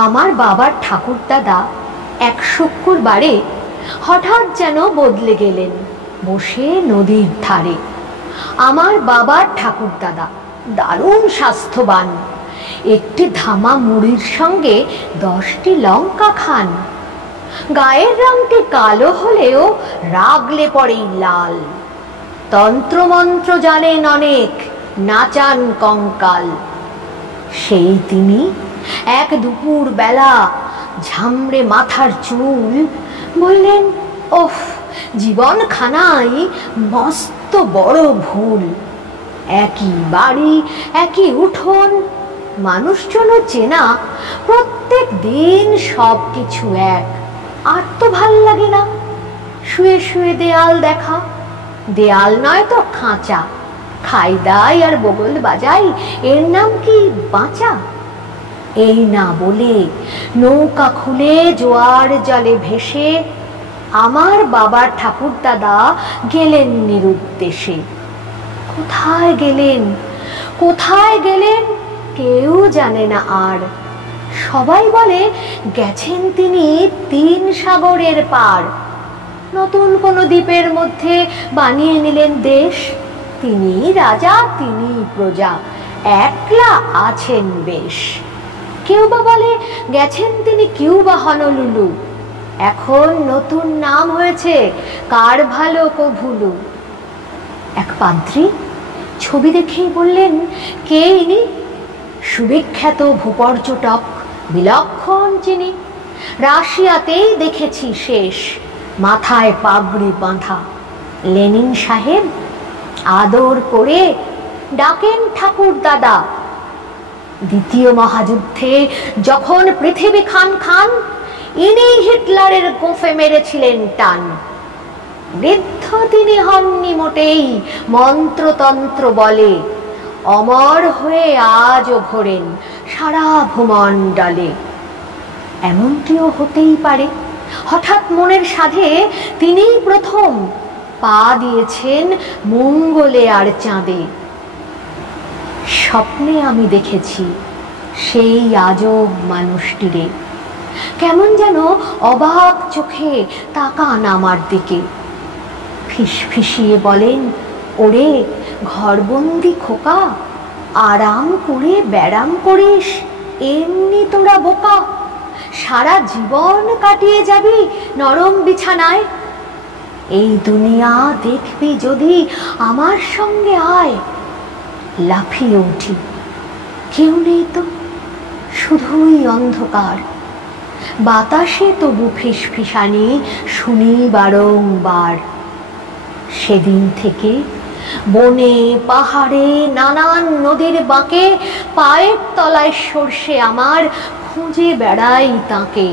আমার বাবার ঠাকুরদাদা এক শুক্রবারে হঠাৎ যেন বদলে গেলেন, বসে নদীর ধারে। আমার বাবার ঠাকুরদাদা দারুণ স্বাস্থ্যবান, একটি ধামা মুড়ির সঙ্গে 10টি লঙ্কা খান। গায়ের রংটি কালো হলেও রাগলে পড়েই লাল। তন্ত্রমন্ত্র জানেন অনেক, নাচান কঙ্কাল। সেই তিনি এক দুপুর বেলা ঝামড়ে মাথার চুল বললেন, ওফ, জীবন খানাই মস্ত বড় ভুল। একই বাড়ি, একই উঠোন, মানুষজনও চেনা, প্রত্যেক দিন সব কিছু এক। আর তো ভাল লাগে না। শুয়ে শুয়ে দেয়াল দেখা, দেয়াল নয় তো খাঁচা, খাই দাই আর বগল বাজাই, এর নাম কি বাঁচা? এই না বলে নৌকা খুলে জোয়ার জলে ভেসে আমার বাবার ঠাকুরদাদা গেলেন নিরুদ্দেশে। কোথায় গেলেন, কোথায় গেলেন কেউ জানে না আর। সবাই বলে গেছেন তিনি 3 সাগরের পার। নতুন কোনো দ্বীপের মধ্যে বানিয়ে নিলেন দেশ। তিনি রাজা, তিনি প্রজা, একলা আছেন বেশ। কেউ বা বলে গেছেন তিনি কিউবা হনলুলু, এখন নতুন নাম হয়েছে কারভালো কভুলু। এক পাদ্রী ছবি দেখেই বললেন, কে ইনি? সুবিখ্যাত ভূপর্যটক, বিলক্ষণ চিনি। রাশিয়াতেই দেখেছি শেষ, মাথায় পাগড়ি বাঁধা। লেনিন সাহেব আদর করে ডাকেন ঠাকুরদাদা। দ্বিতীয় মহাযুদ্ধে যখন পৃথিবী খান খান, ইনি হিটলারের গোঁফে মেরেছিলেন টান। বৃদ্ধ তিনি হননি মোটেই, মন্ত্রতন্ত্র বলে অমর হয়ে আজও ঘোরেন সারা ভূমণ্ডলে। এমনটিও হতেই পারে হঠাৎ মনের সাধে তিনিই প্রথম পা দিয়েছেন মঙ্গলে আর চাঁদে। স্বপ্নে আমি দেখেছি সেই আজব মানুষটিরে, কেমন যেন অবাক চোখে তাকান আমার দিকে। ফিসফিসিয়ে বলেন, ওরে ঘরবন্দি খোকা, আরাম করে ব্যারাম করিস, এমনি তোরা বোকা। সারা জীবন কাটিয়ে যাবি নরম বিছানায়। এই দুনিয়া দেখবি যদি আমার সঙ্গে আয়। লাফিয়ে উঠি, কেউ নেই তো, শুধুই অন্ধকার। বাতাসে তবু ফিসফিসানি শুনি বারংবার। সেদিন থেকে বনে পাহাড়ে নানান নদীর বাঁকে পায়ের তলায় সরষে আমার খুঁজে বেড়াই তাকে।